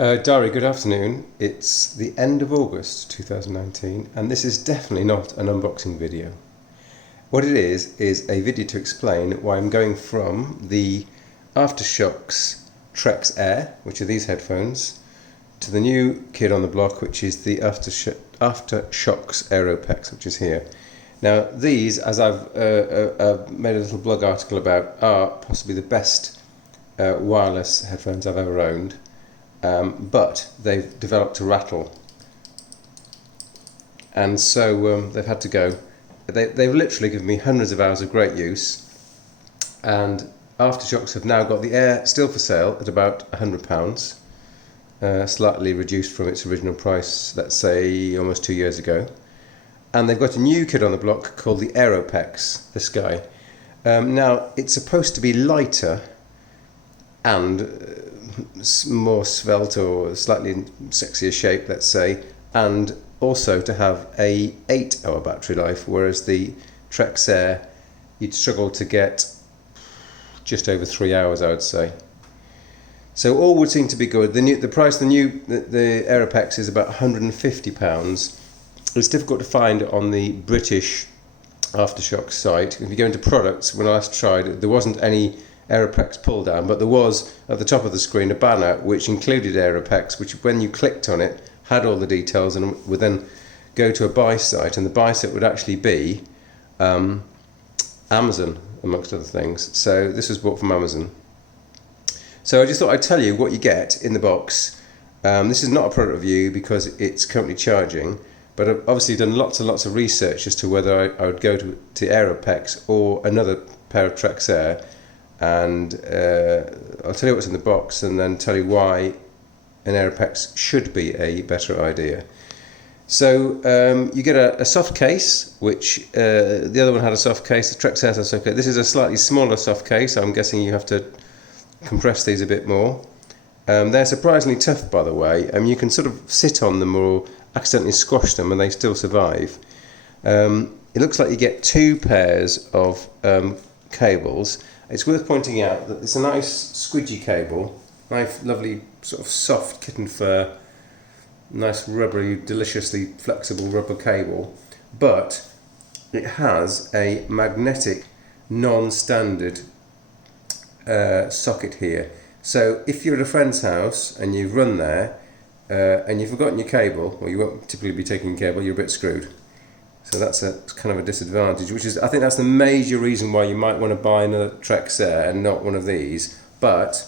Diary, good afternoon. It's the end of August 2019 and this is definitely not an unboxing video. What it is a video to explain why I'm going from the Aftershockz Aeropex, which are these headphones, to the new kid on the block, which is the Aftershockz Aeropex, which is here. Now these, as I've made a little blog article about, are possibly the best wireless headphones I've ever owned. But they've developed a rattle, and so they've had to go. They've literally given me hundreds of hours of great use, and Aftershockz have now got the Air still for sale at about £100, slightly reduced from its original price, let's say almost 2 years ago. And they've got a new kid on the block called the Aeropex, this guy. Now it's supposed to be lighter and more svelte or slightly sexier shape, let's say, and also to have a 8-hour battery life, whereas the Aeropex Air you'd struggle to get just over 3 hours, I would say. So all would seem to be good. The price of the Aeropex is about £150. It's difficult to find on the British Aftershockz site. If you go into products, when I last tried, there wasn't any Aeropex pull down, but there was at the top of the screen a banner which included Aeropex, which when you clicked on it had all the details and would then go to a buy site, and the buy site would actually be Amazon, amongst other things. So this was bought from Amazon. So I just thought I'd tell you what you get in the box. This is not a product review because it's currently charging, but I've obviously done lots and lots of research as to whether I would go to Aeropex or another pair of Aeropex Air. And I'll tell you what's in the box and then tell you why an Aeropex should be a better idea. So you get a soft case, which the other one had a soft case, the Aeropex Air has a soft case. This is a slightly smaller soft case. I'm guessing you have to compress these a bit more. They're surprisingly tough, by the way. You can sort of sit on them or accidentally squash them and they still survive. It looks like you get 2 pairs of cables. It's worth pointing out that it's a nice squidgy cable, nice lovely sort of soft kitten fur, nice rubbery, deliciously flexible rubber cable, but it has a magnetic non-standard socket here. So if you're at a friend's house and you've run there and you've forgotten your cable, or you won't typically be taking cable, you're a bit screwed. So that's kind of a disadvantage, which is, I think that's the major reason why you might want to buy another Aeropex Air and not one of these. But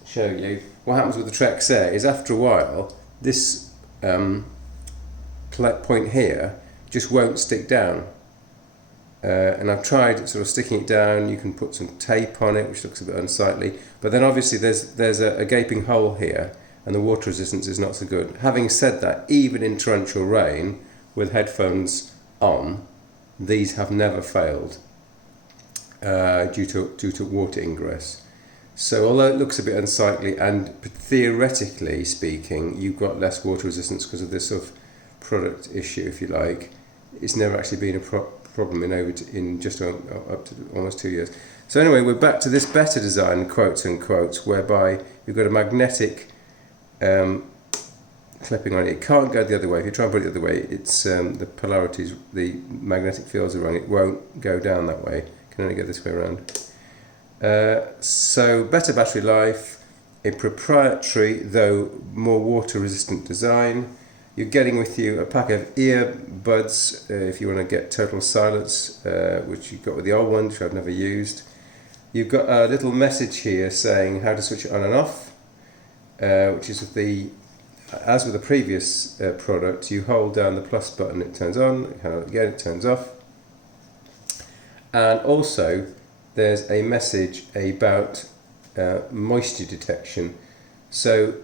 I'll show you what happens with the Aeropex Air is after a while this point here just won't stick down. And I've tried sort of sticking it down. You can put some tape on it, which looks a bit unsightly, but then obviously there's a gaping hole here and the water resistance is not so good. Having said that, even in torrential rain with headphones on, these have never failed due to water ingress. So although it looks a bit unsightly, and theoretically speaking you've got less water resistance because of this sort of product issue, if you like, it's never actually been a problem in just up to almost 2 years. So anyway, we're back to this better design, quotes and quotes, whereby you've got a magnetic clipping on it. It can't go the other way. If you try and put it the other way, it's the polarities, the magnetic fields are wrong. It won't go down that way. It can only go this way around. So better battery life, a proprietary though more water resistant design. You're getting with you a pack of earbuds if you want to get total silence, which you've got with the old one, which I've never used. You've got a little message here saying how to switch it on and off, which is as with the previous product, you hold down the plus button, it turns on, again it turns off. And also there's a message about moisture detection. So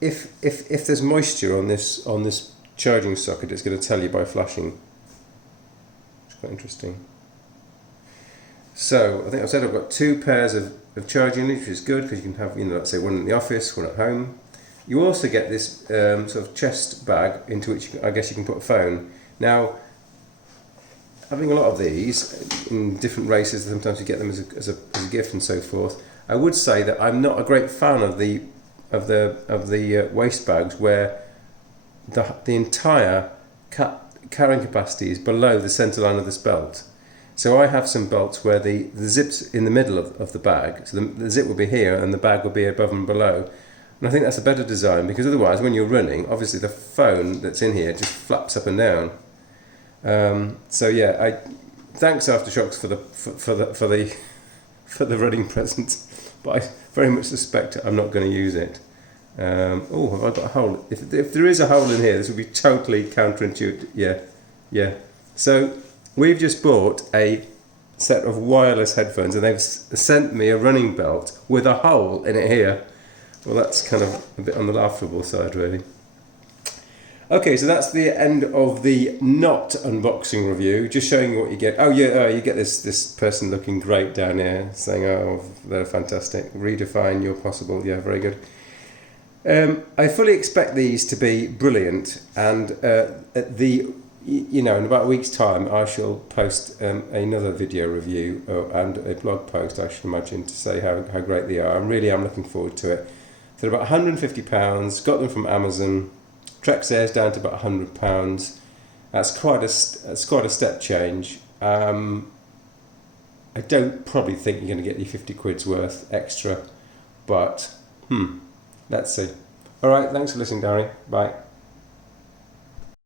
if there's moisture on this charging socket, it's going to tell you by flashing. It's quite interesting. So I think I've said I've got 2 pairs of charging leads, which is good because you can have, let's say one in the office, one at home. You also get this sort of chest bag into which I guess you can put a phone. Now, having a lot of these in different races, sometimes you get them as a gift and so forth. I would say that I'm not a great fan of the the waist bags where the entire carrying capacity is below the centre line of this belt. So I have some belts where the zip's in the middle of the bag, so the zip will be here and the bag will be above and below. And I think that's a better design, because otherwise when you're running, obviously the phone that's in here just flaps up and down. So yeah, thanks Aftershockz for the running present, but I very much suspect I'm not going to use it. Oh, have I got a hole? If there is a hole in here, this would be totally counterintuitive. Yeah. So we've just bought a set of wireless headphones, and they've sent me a running belt with a hole in it here. Well, that's kind of a bit on the laughable side, really. Okay, so that's the end of the not unboxing review. Just showing you what you get. Oh yeah, you get this person looking great down here, saying, "Oh, they're fantastic. Redefine your possible." Yeah, very good. I fully expect these to be brilliant, and in about a week's time, I shall post another video review and a blog post, I should imagine, to say how great they are. I'm looking forward to it. They're about £150. Got them from Amazon. Aftershockz Air's down to about £100. That's quite a step change. I don't probably think you're going to get your 50 quid's worth extra, but let's see. All right, thanks for listening, Darry. Bye.